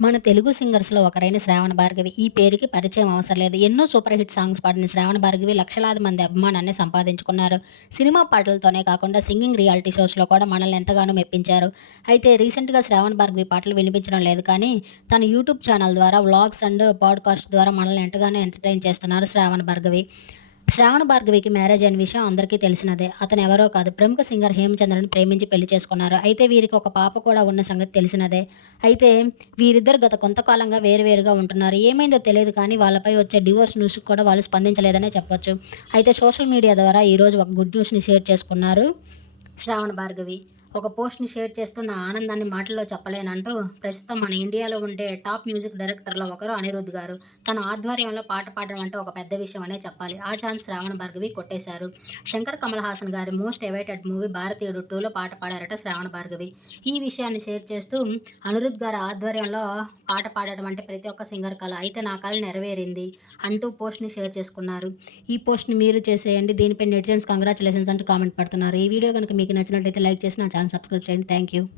మన తెలుగు సింగర్స్లో ఒకరైన శ్రావణ భార్గవి. ఈ పేరుకి పరిచయం అవసరం లేదు. ఎన్నో సూపర్ హిట్ సాంగ్స్ పాడిన శ్రావణ భార్గవి లక్షలాది మంది అభిమానాన్ని సంపాదించుకున్నారు. సినిమా పాటలతోనే కాకుండా సింగింగ్ రియాలిటీ షోస్లో కూడా మనల్ని ఎంతగానో మెప్పించారు. అయితే రీసెంట్గా శ్రావణ భార్గవి పాటలు వినిపించడం లేదు కానీ తన యూట్యూబ్ ఛానల్ ద్వారా వ్లాగ్స్ అండ్ పాడ్కాస్ట్ ద్వారా మనల్ని ఎంతగానో ఎంటర్టైన్ చేస్తున్నారు శ్రావణ భార్గవి. శ్రావణ భార్గవికి మ్యారేజ్ అయిన విషయం అందరికీ తెలిసినదే. అతను ఎవరో కాదు. ప్రముఖ సింగర్ హేమచంద్రని ప్రేమించి పెళ్ళి చేసుకున్నారు. అయితే వీరికి ఒక పాప కూడా ఉన్న సంగతి తెలిసినదే. అయితే వీరిద్దరు గత కొంతకాలంగా వేరువేరుగా ఉంటున్నారు. ఏమైందో తెలియదు కానీ వాళ్ళపై వచ్చే డివోర్స్ న్యూస్కి కూడా వాళ్ళు స్పందించలేదనే చెప్పొచ్చు. అయితే సోషల్ మీడియా ద్వారా ఈరోజు ఒక గుడ్ న్యూస్ని షేర్ చేసుకున్నారు శ్రావణ భార్గవి. ఒక పోస్ట్ని షేర్ చేస్తూ నా ఆనందాన్ని మాటల్లో చెప్పలేనంటూ ప్రస్తుతం మన ఇండియాలో ఉండే టాప్ మ్యూజిక్ డైరెక్టర్లో ఒకరు అనిరుద్ధ్ గారు. తన ఆధ్వర్యంలో పాట పాడడం అంటే ఒక పెద్ద విషయం అనే చెప్పాలి. ఆ ఛాన్స్ శ్రావణ భార్గవి కొట్టేశారు. శంకర్ కమల్ హాసన్ గారి మోస్ట్ ఎవైటెడ్ మూవీ భారతీయుడు టూలో పాట పాడారట శ్రావణ భార్గవి. ఈ విషయాన్ని షేర్ చేస్తూ అనిరుద్ధ్ గారి ఆధ్వర్యంలో పాట పాడడం అంటే ప్రతి ఒక్క సింగర్ కళ అయితే నా కళ నెరవేరింది అంటూ పోస్ట్ని షేర్ చేసుకున్నారు. ఈ పోస్ట్ని మీరు చేసేయండి. దీనిపై నెటిజన్స్ కంగ్రాచులేషన్స్ అంటూ కామెంట్ పడుతున్నారు. ఈ వీడియో కనుక మీకు నచ్చినట్లయితే లైక్ చేసి నా and subscribe and thank you.